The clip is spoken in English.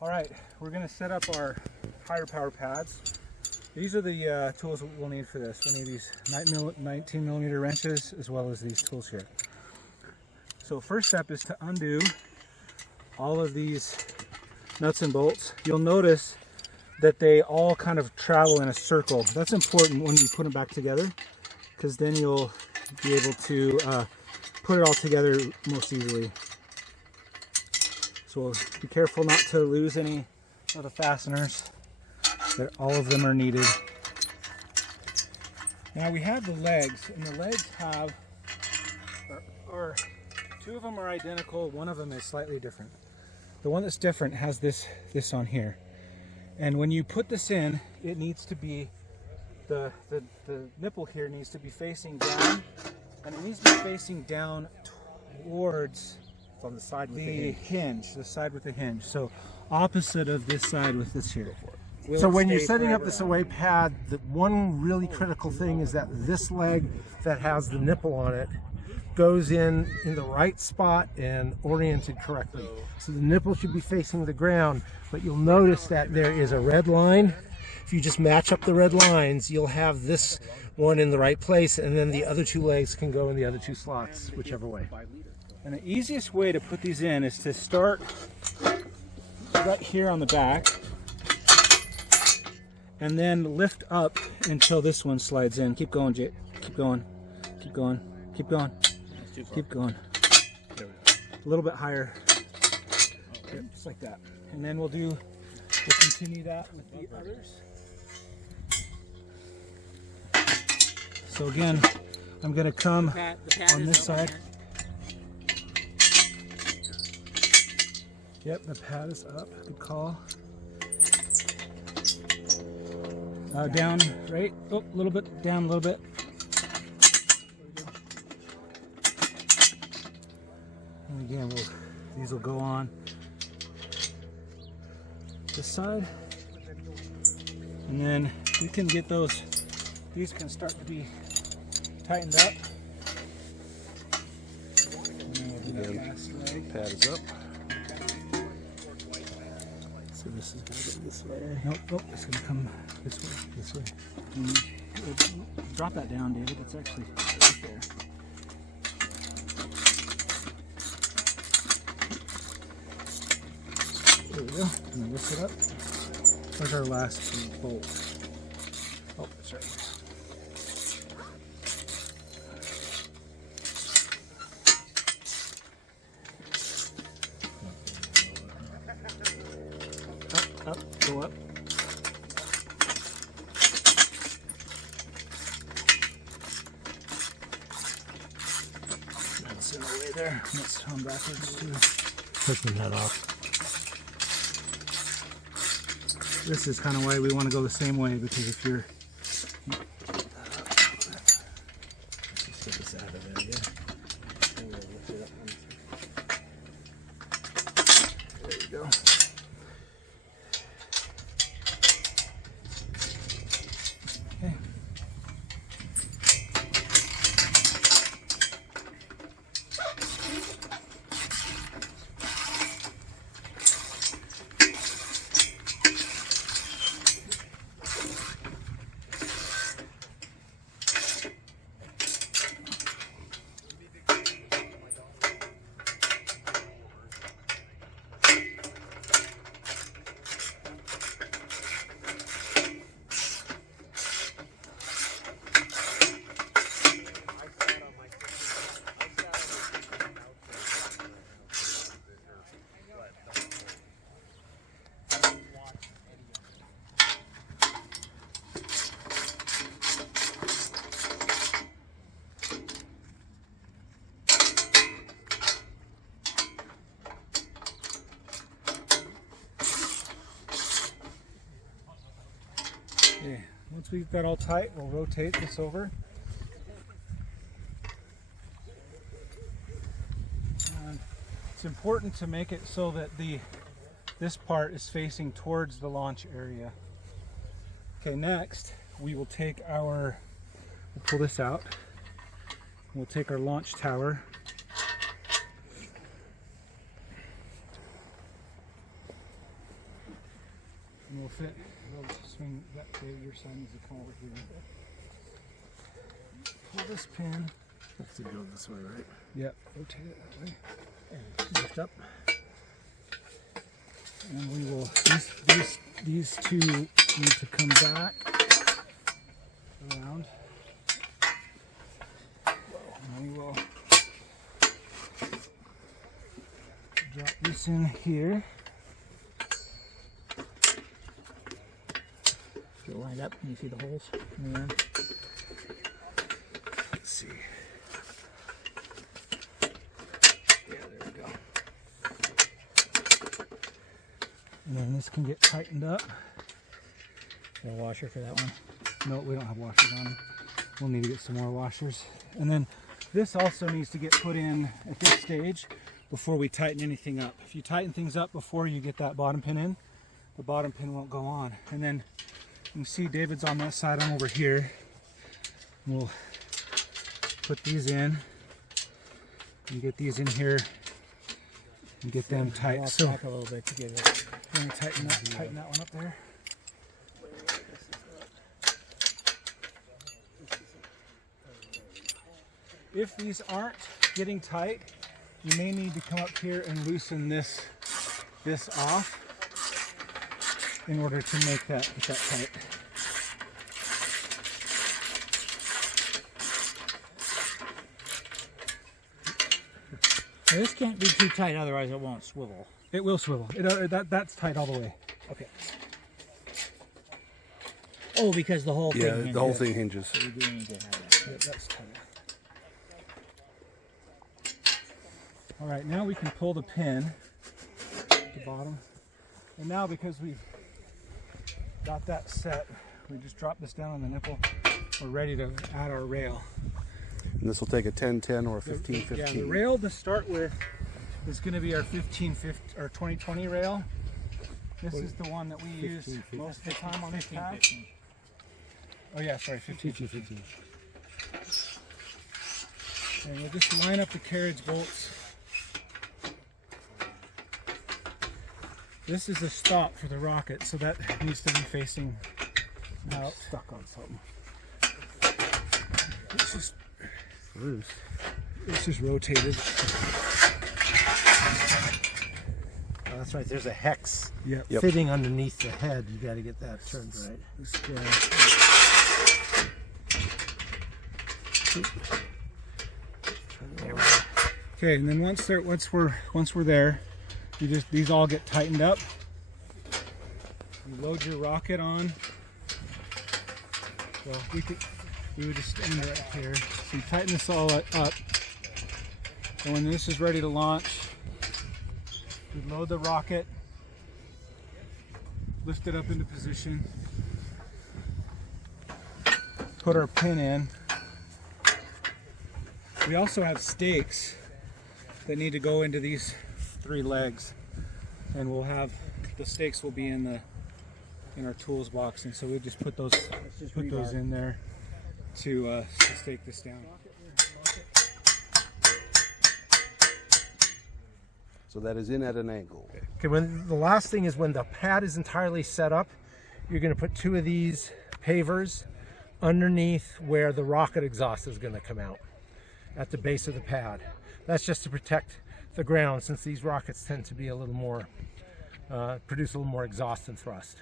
All right, we're gonna set up our higher power pads. These are the tools that we'll need for this. We'll need these 19 millimeter wrenches as well as these tools here. So first step is to undo all of these nuts and bolts. You'll notice that they all kind of travel in a circle. That's important when you put them back together, because then you'll be able to put it all together most easily. So be careful not to lose any of the fasteners. All of them are needed. Now we have the legs, and the legs have, two of them are identical, one of them is slightly different. The one that's different has this on here. And when you put this in, it needs to be, the nipple here needs to be facing down, and it needs to be facing down towards on the side with the hinge, the side with the hinge. So opposite of this side with this here. So when you're setting up this away pad, the one really critical thing is that this leg that has the nipple on it goes in the right spot and oriented correctly. So the nipple should be facing the ground, but you'll notice that there is a red line. If you just match up the red lines, you'll have this one in the right place, and then the other two legs can go in the other two slots, whichever way. And the easiest way to put these in is to start right here on the back and then lift up until this one slides in. Keep going, Jake. Keep going. Keep going. Keep going. Keep going. A little bit higher. Yep, just like that. And then we'll continue that with the others. So again, I'm going to come on this side. Yep, the pad is up. Good call. Down, right? Oh, a little bit. Down a little bit. And again, these will go on this side. And then we can get those, these can start to be tightened up. And then we'll do that last leg. Pad is up. So this is going to go this way. Nope, it's going to come this way. Drop that down, David. It's actually right there. There we go. And then lift it up. There's our last bolt. Oh, that's right. Up, go up. That's in the way there. Let's turn backwards too. Taking that off. This is kind of why we want to go the same way, because if you're Let's get this out of there, yeah. And we'll lift it up. there you go. Okay. Okay, once we've got all tight, we'll rotate this over. And it's important to make it so that this part is facing towards the launch area. Okay, next we will take we'll pull this out. We'll take our launch tower. And we'll fit, we'll swing that way, your side needs to come over here. Pull this pin. Let's go this way, right? Yep, rotate it that way. And lift up. And we will, these two need to come back around. And we will drop this in here. Get it lined up. Can you see the holes in the end? Let's see. Yeah, there we go. And then this can get tightened up. Got a washer for that one? No, we don't have washers on. We'll need to get some more washers. And then this also needs to get put in at this stage before we tighten anything up. If you tighten things up before you get that bottom pin in, the bottom pin won't go on. And then you can see David's on that side, I'm over here. We'll put these in and get these in here and get them tight. Walk So back a little bit to get it. we're gonna tighten that one up there. If these aren't getting tight, you may need to come up here and loosen this off in order to make that tight. Now, this can't be too tight, otherwise it won't swivel. It will swivel. That's tight all the way. Okay. Oh, because the whole thing Yeah, hinges. the whole thing hinges. So we do need to have that. Yeah, that's tight. All right, now we can pull the pin at the bottom. And now because we've got that set, we just drop this down on the nipple. We're ready to add our rail. And this will take a 10-10 or a 15-15. Yeah, the rail to start with is going to be our 15-50 or 20-20 rail. This is the one that we use most of the time on this pad. Oh yeah, sorry, 15-15. And we'll just line up the carriage bolts. This is a stop for the rocket, so that needs to be facing out. Stuck on something. This is Loose. It's just rotated. Oh, that's right. There's a hex Yep. fitting underneath the head. You got to get that turned right. This Okay, and then once we're there, these all get tightened up. You load your rocket on. Well, we would just end right here. So you tighten this all up, and when this is ready to launch, we load the rocket, lift it up into position, put our pin in. We also have stakes that need to go into these 3 legs, and we'll have the stakes will be in our tools box, and so we just put those in there to stake this down. So that is in at an angle. Okay, when the last thing is when the pad is entirely set up, you're going to put 2 of these pavers underneath where the rocket exhaust is going to come out at the base of the pad. That's just to protect the ground, since these rockets tend to be a little more, produce a little more exhaust and thrust.